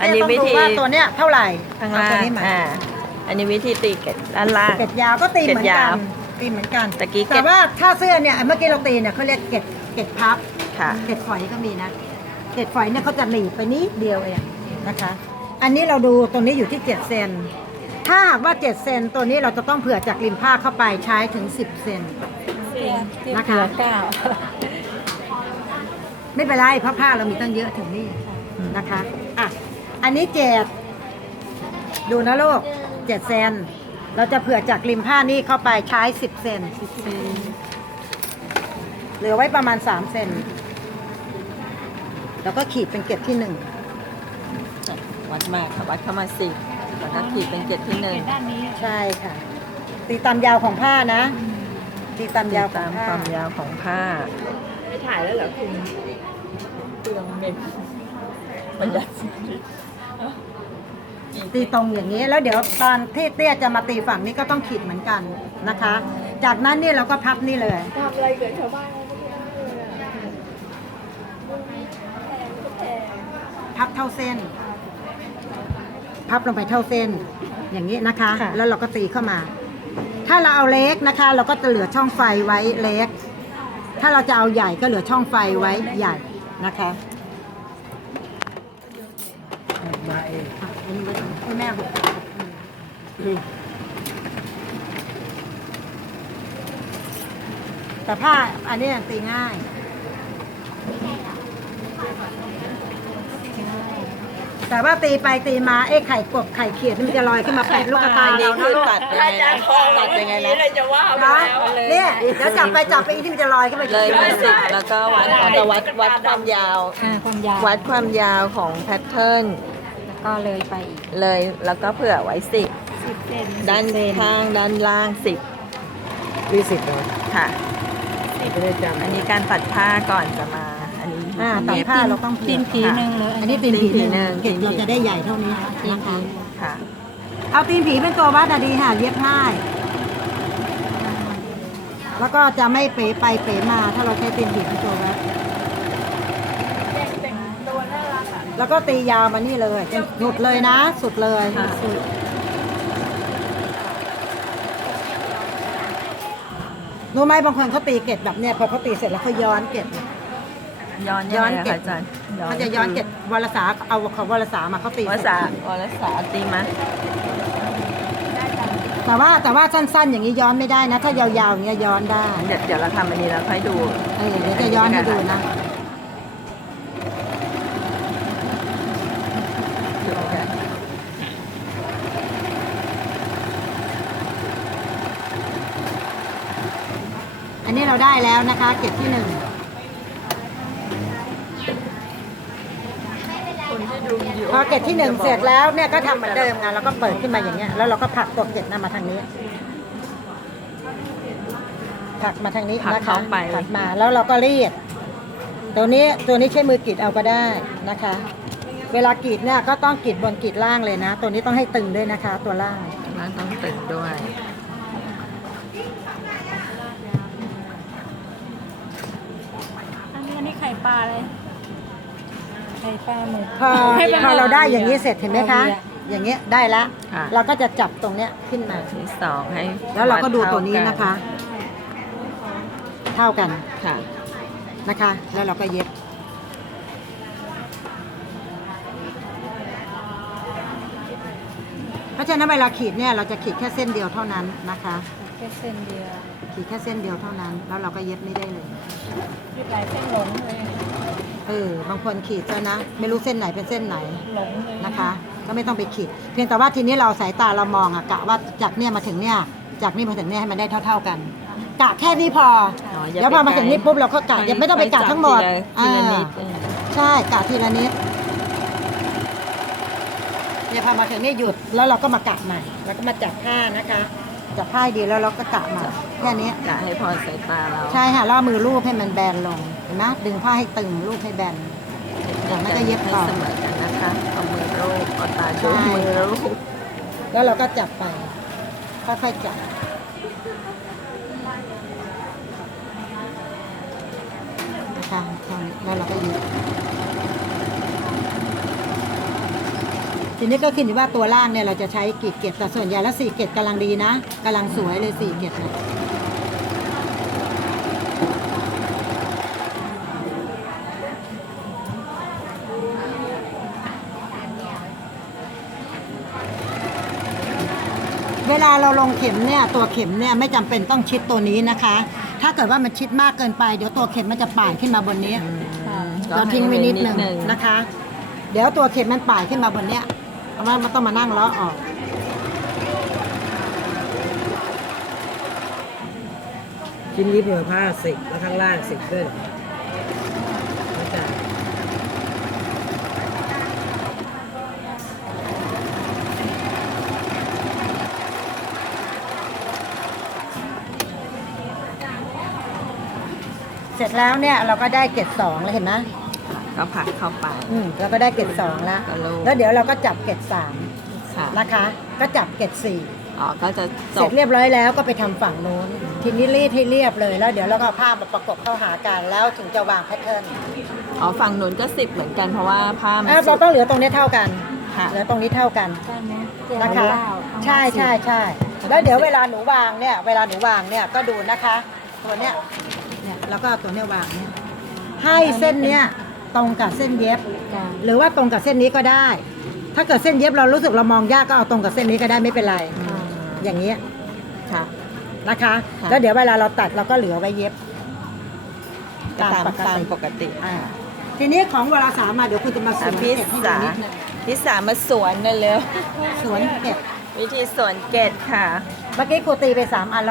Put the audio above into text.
อันนี้วิธีต้องดูว่าตัวเนี้ยเท่าไหร่ข้างเอล่าตัวงนี้มาอ่าอันนี้วิธีตีเกล็ดด้านล่างเกล็ดยาวก็ตีเหมือนเกล็ดกัยานวตีเหมือนกันตะกี้เกล็ดแต่ว่าถ้าเสื้อเนี่ยเมื่อกี้เราตีเนี่ยเขาเรียกเกล็ดเกล็ดพับค่ะเกล็ดฝอยก็มีนะเกล็ดฝอยเนี่ยเขาจะหลีบไปนิดเดียวเองนะคะ อันนี้เราดูตัวนี้อยู่ที่7เซนถ้าหากว่า7เซนตัวนี้เราจะต้องเผื่อจากริมผ้าเข้าไปใช้ถึง10เซนนะคะไม่เป็นไรเพราะผ้าเรามีตั้งเยอะถึงนี่นะคะอะ อันนี้เจ็ดดูนะลูกเจ็ดเซน เราจะเผื่อจากริมผ้านี่เข้าไปใช้สิบเซนเหลือไว้ประมาณสามเซน แล้วก็ขีดเป็นเกล็ดที่หนึ่งวัดมาค่ะวัดเข้ามาสิบแล้วก็ขีดเป็นเกล็ดที่หนึ่งใช่ค่ะ ตีตามยาวของผ้านะ ตีตามยาวขอตางมผ้าความยาวของผ้า ไม่ถ่ายแล้วเหรอคุณเปลืองเม็ดประหยัด ตีตรงอย่างนี้แล้วเดี๋ยวตอนที่เตี้ยจะมาตีฝั่งนี้ก็ต้องขีดเหมือนกันนะคะ จากนั้นนี่เราก็พับนี่เลยทำอะไรกับชาวบ้านเขาไม่ได้เลยอะพับเท่าเส้น พับลงไปเท่าเส้น อย่างนี้นะคะค่ะแล้วเราก็ตีเข้ามา ถ้าเราเอาเล็กนะคะ เราก็จะเหลือช่องไฟไว้เล็ก ถ้าเราจะเอาใหญ่ก็เหลือช่องไฟไว้ใหญ่นะคะ อะอันนี้ไว้ให้แม่บอกแต่ผ้าอันนี้ตีง่ายแต่ว่าตีไปตีมาเอ้ไข่กบไข่เขียดนี่มันจะลอยขึ้นมาแปะลูกกระตาอันนี้เราคือนะตัดยังถ้าไงจะนะคล้องตัดยังไงนี้นะเลยจะว่าไปนะแล้วเนี่ยเดี๋ยวจับไปจับไปอีกที่มันจะลอยขึ้นมาเลยมาสิบแล้แล้วก็วัดเอาแต่วัดวัดความยาวความยาว วัดความยาวของแพทเทิร์นแล้ว ก็เลยไปอีกเลยแล้วก็เผื่อไว้สิบสิบเซนด้านข้างด้านล่างสิบมีสิบเลยค่ะ ไม่ได้จำอันนี้การตัดผ้าก่อนจะมา อันนี้อ่าตัดผ้าเราต้องตีนผีหนึ่งเลยอันนี้ตีนผีหตีนผีหนึ่นึ่งงเกล็ดเราจะได้ใหญ่เท่านี้นะคะค่ะ เอาตีนผีเป็นตัววัดอะดีค่ะเรียบง่าย แล้วก็จะไม่เป๋ไปเป๋มาถ้าเราใช้ตีนผีเป็นตัววัด แล้วก็ตียาวมานี่เลยจนสุดเลยนะ สุดเลยค่ะ สุดรู้ไหมบางคนเขาตีเกล็ดแบบเนี้ยพอเขาตีเสร็จแล้วเขาย้อนเกล็ด ย้อนย้ย้ออนนเก็เก็บ อาจารย์เขาจะย้อนเกล็ดวารสาเอาของวารสามาเขาตีวเสร็จสาวรสาตีมาแต่ว่าแต่ว่าสั้น ๆ อย่างนี้ย้อนไม่ได้นะ ถ้ายาวๆอย่างเงี้ยย้อนได้ เดี๋ยวเดี๋ยวเราทำอันนี้แล้วค่อยดูเออเดี๋ยวจะย้อนให้ดูนะ ดูกัน อันนี้ เราได้แล้วนะคะ เกล็ดที่หนึ่งคนที่ดูอยู่พอเกล็ดที่หนึ่งเสร็จแล้วเนี่ยก็ทำเหมือนเดิมไงเราก็เปิดขึ้นมาอย่างเงี้ยแล้วเราก็ผลักตัวเกล็ดนั้นมาทางนี้ผลักมาทางนี้ผลักนะคะเข้าไป ผลักมาแล้วเราก็รีดตัวนี้ตัวนี้ใช้มือกรีดเอาก็ได้นะคะ เวลากรีดเนี่ยก็ต้องกรีดบนกรีดล่างเลยนะ ตัวนี้ต้องให้ตึงด้วยนะคะ ตัวล่างแล้วต้องตึงด้วย อันนี้อันนี้ไข่ ปลาเลยไข่ปลาหมึก พอให้เป็นพอเราได้อย่างนี้นี้เสร็จเห็นไหมคะอย่างเงี้ยได้ละค่ะ เราก็จะจับตรงเนี้ยขึ้นมา ที่สองให้แล้วเราก็ดูท่ตัวนี้นะคะ เท่ากันค่ะ นะคะ แล้วเราก็เย็บ เพราะฉะนั้นเวลาขีดเนี่ยเราจะขีดแค่เส้นเดียวเท่านั้นนะคะแค่เส้นเดียวขีดแค่เส้นเดียวเท่านั้น แล้วเราก็เย็บไม่ได้เลยรีบหลายเส้นหลงเลยเออบางคนขีดแล้วนะ ไม่รู้เส้นไหนเป็นเส้นไหนหลงเลยนะคะ ก็ไม่ต้องไปขีด เพียงแต่ว่าทีนี้เราสายตาเรามองอะกะว่าจากเนี่ยมาถึงเนี่ย จากนี่มาถึงเนี่ยให้มันได้เท่า ๆกัน กะแค่นี้พออออย่าแล้วพอไปมาถึงนี่ปุ๊บเราก็กะยังไม่ต้องไปกะทั้งหมดทีละนิดอ่าใช่กะทีละนิดเนี่ยพอมาถึงนี่หยุดแล้วเราก็มากะใหม่ แล้วก็มาจับผ้านะคะ จับผ้าให้ดีแล้วเราก็กะใหม่แค่นี้กะให้พอสายตาเราใช่ค่ะแล้วเอามือลูบให้มันแบนลงเห็นไหมดึงผ้าให้ตึงลูบให้แบนจากนั้นก็เย็บให้ต่อเสมอกันนะคะเอามือรูปเอาตาดูใช่มือรูปแล้วเราก็จับไปค่อยๆจับนะคะเท่านี้แล้วเราก็เย็บ ทีนี้ก็ขึ้นอยู่ว่าตัวล่างเนี่ยเราจะใช้กี่เกตแต่ส่วนใหญ่แล้วสี่เกตกำลังดีนะกำลังสวยเลยสี่เกตเนี่ยเวลาเราลงเข็มเนี่ยตัวเข็มเนี่ยไม่จำเป็นต้องชิดตัวนี้นะคะ ถ้าเกิดว่ามันชิดมากเกินไปเดี๋ยวตัวเข็มมันจะป่ายขึ้นมาบนนี้เราทิ้งไว้นิดหนึ่งนะคะ เดี๋ยวตัวเข็มมันป่ายขึ้นมาบนเนี้ย เอาว่ามันต้องมานั่งล้อออก ชิ้นนี้เผื่อผ้าสิบแล้วข้างล่างสิบขึ้นเข้าใจเสร็จแล้วเนี่ยเราก็ได้เกรดสองแล้วเห็นไหม ก็ผักเข้าไป อืมเราก็ได้เกรดสองแล้วก็โล่ง แล้วเดี๋ยวเราก็จับเกรดสามค่ะนะคะ ก็จับเกรดสี่อ๋อก็จะจเสร็บจเรียบร้อยแล้วก็ไปทำฝั่งโน้น ทีนี้รีดให้เรียบเลยแล้วเดี๋ยวเราก็เอาผ้ามาประกบเข้าหากันแล้วถึงจะวางแพทเทิร์นอ๋อฝั่งนู้นก็สิบเหมือนกันเพราะว่าผ้ามันอะสุเราดต้องเหลือตรงนี้เท่ากันค่ะเหลือตรงนี้เท่ากัน ได้ไหมนะคะใช่ใช่ใช่แล้วเดี๋ยวเวลาหนูวางเนี่ย เวลาหนูวางเนี่ยก็ดูนะคะ ตัวเนี้ยเนี่ยแล้วก็เอาตัวเนี้ยวางเนี่ยให้เส้นเนี้ย ตรงกับเส้นเย็บ จ้ะหรือว่าตรงกับเส้นนี้ก็ได้ ถ้าเกิดเส้นเย็บเรารู้สึกเรามองยากก็เอาตรงกับเส้นนี้ก็ได้ไม่เป็นไรอืมอย่างนี้ยค่ะ นะคะ ค่ะ แล้วเดี๋ยวเวลาเราตัดเราก็เหลือไว้เย็บก็ตามตามปกติ อ่าทีนี้ของวารสารมาเดี๋ยวคุณจะมาสอะวนพี่เก็บให้ดูสานิดนึงพี่สามาสวนนั่นเร็วสวนเก็บวิธีสวนเกตค่ะ เมื่อกี้ครูตีไปสามอันแล้ว